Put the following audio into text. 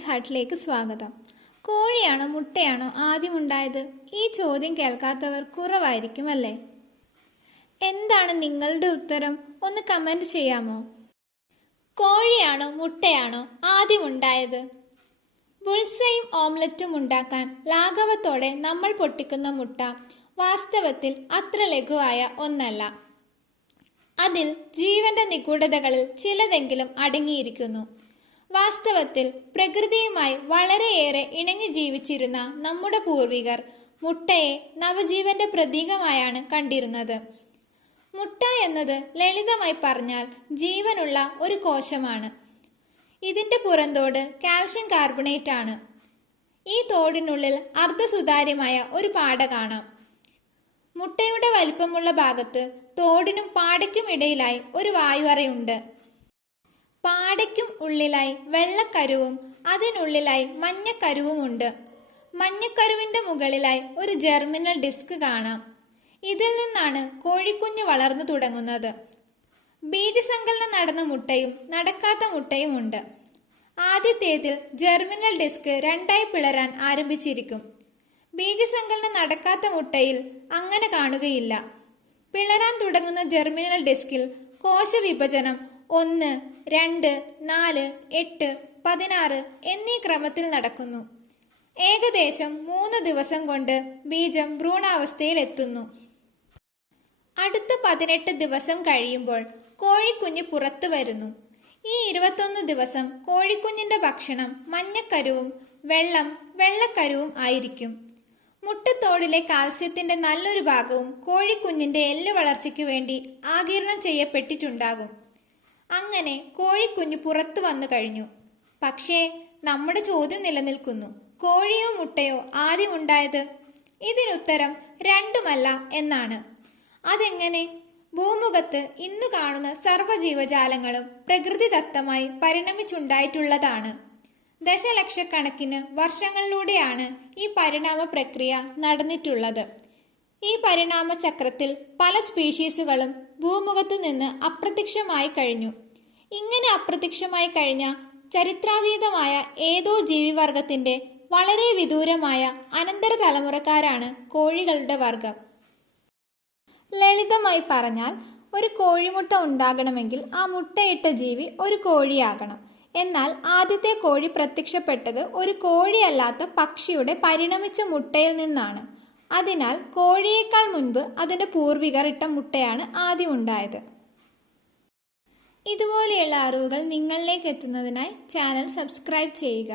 Science ഹാർട്ടിലേക്ക് സ്വാഗതം. കോഴിയാണോ മുട്ടയാണോ ആദ്യം ഉണ്ടായത്? ഈ ചോദ്യം കേൾക്കാത്തവർ കുറവായിരിക്കും അല്ലേ? എന്താണ് നിങ്ങളുടെ ഉത്തരം? ഒന്ന് കമന്റ് ചെയ്യാമോ? കോഴിയാണോ മുട്ടയാണോ ആദ്യം ഉണ്ടായത്? ബുൾസയും ഓംലറ്റും ഉണ്ടാക്കാൻ ലാഘവത്തോടെ നമ്മൾ പൊട്ടിക്കുന്ന മുട്ട വാസ്തവത്തിൽ അത്ര ലഘുവായ ഒന്നല്ല. അതിൽ ജീവന്റെ നിഗൂഢതകളിൽ ചിലതെങ്കിലും അടങ്ങിയിരിക്കുന്നു. വാസ്തവത്തിൽ പ്രകൃതിയുമായി വളരെയേറെ ഇണങ്ങി ജീവിച്ചിരുന്ന നമ്മുടെ പൂർവികർ മുട്ടയെ നവജീവന്റെ പ്രതീകമായാണ് കണ്ടിരുന്നത്. മുട്ട എന്നത് ലളിതമായി പറഞ്ഞാൽ ജീവനുള്ള ഒരു കോശമാണ്. ഇതിന്റെ പുറന്തോട് കാൽഷ്യം കാർബണേറ്റ് ആണ്. ഈ തോടിനുള്ളിൽ അർദ്ധസുതാര്യമായ ഒരു പാട കാണാം. മുട്ടയുടെ വലിപ്പമുള്ള ഭാഗത്ത് തോടിനും പാടയ്ക്കും ഇടയിലായി ഒരു വായുഅറയുണ്ട്. പാടയ്ക്കും ഉള്ളിലായി വെള്ളക്കരുവും അതിനുള്ളിലായി മഞ്ഞക്കരുവുമുണ്ട്. മഞ്ഞക്കരുവിന്റെ മുകളിലായി ഒരു ജെർമിനൽ ഡിസ്ക് കാണാം. ഇതിൽ നിന്നാണ് കോഴിക്കുഞ്ഞ് വളർന്നു തുടങ്ങുന്നത്. ബീജസങ്കലനം നടന്ന മുട്ടയും നടക്കാത്ത മുട്ടയും ഉണ്ട്. ആദ്യത്തേതിൽ ജെർമിനൽ ഡിസ്ക് രണ്ടായി പിളരാൻ ആരംഭിച്ചിരിക്കും. ബീജസങ്കലനം നടക്കാത്ത മുട്ടയിൽ അങ്ങനെ കാണുകയില്ല. പിളരാൻ തുടങ്ങുന്ന ജെർമിനൽ ഡിസ്കിൽ കോശവിഭജനം 1, 2, 4, 8, 16 എന്നീ ക്രമത്തിൽ നടക്കുന്നു. ഏകദേശം 3 ദിവസം കൊണ്ട് ബീജം ഭ്രൂണാവസ്ഥയിൽ എത്തുന്നു. അടുത്ത 18 ദിവസം കഴിയുമ്പോൾ കോഴിക്കുഞ്ഞ് പുറത്തു വരുന്നു. ഈ 21 ദിവസം കോഴിക്കുഞ്ഞിന്റെ ഭക്ഷണം മഞ്ഞക്കരുവും വെള്ളക്കരുവും ആയിരിക്കും. മുട്ടത്തോടിലെ കാൽസ്യത്തിന്റെ നല്ലൊരു ഭാഗവും കോഴിക്കുഞ്ഞിന്റെ എല്ല് വളർച്ചയ്ക്ക് വേണ്ടി ആഗിരണം ചെയ്യപ്പെട്ടിട്ടുണ്ടാകും. അങ്ങനെ കോഴിക്കുഞ്ഞ് പുറത്തു വന്നു കഴിഞ്ഞു. പക്ഷേ നമ്മുടെ ചോദ്യം നിലനിൽക്കുന്നു. കോഴിയോ മുട്ടയോ ആദ്യം ഉണ്ടായത്? ഇതിനുത്തരം രണ്ടുമല്ല എന്നാണ്. അതെങ്ങനെ? ഭൂമുഖത്ത് ഇന്നു കാണുന്ന സർവ്വജീവജാലങ്ങളും പ്രകൃതിദത്തമായി പരിണമിച്ചുണ്ടായിട്ടുള്ളതാണ്. ദശലക്ഷക്കണക്കിന് വർഷങ്ങളിലൂടെയാണ് ഈ പരിണാമ പ്രക്രിയ നടന്നിട്ടുള്ളത്. ഈ പരിണാമ ചക്രത്തിൽ പല സ്പീഷീസുകളും ഭൂമുഖത്തു നിന്ന് അപ്രത്യക്ഷമായി കഴിഞ്ഞു. ഇങ്ങനെ അപ്രത്യക്ഷമായി കഴിഞ്ഞ ചരിത്രാതീതമായ ഏതോ ജീവിവർഗത്തിന്റെ വളരെ വിദൂരമായ അനന്തര തലമുറക്കാരാണ് കോഴികളുടെ വർഗം. ലളിതമായി പറഞ്ഞാൽ, ഒരു കോഴിമുട്ട ഉണ്ടാകണമെങ്കിൽ ആ മുട്ടയിട്ട ജീവി ഒരു കോഴിയാകണം. എന്നാൽ ആദ്യത്തെ കോഴി പ്രത്യക്ഷപ്പെട്ടത് ഒരു കോഴിയല്ലാത്ത പക്ഷിയുടെ പരിണമിച്ച മുട്ടയിൽ നിന്നാണ്. അതിനാൽ കോഴിയേക്കാൾ മുൻപ് അതിന്റെ പൂർവികർ ഇട്ട മുട്ടയാണ് ആദ്യം ഉണ്ടായത്. ഇതുപോലെയുള്ള അറിവുകൾ നിങ്ങളിലേക്ക് എത്തുന്നതിനായി ചാനൽ സബ്സ്ക്രൈബ് ചെയ്യുക.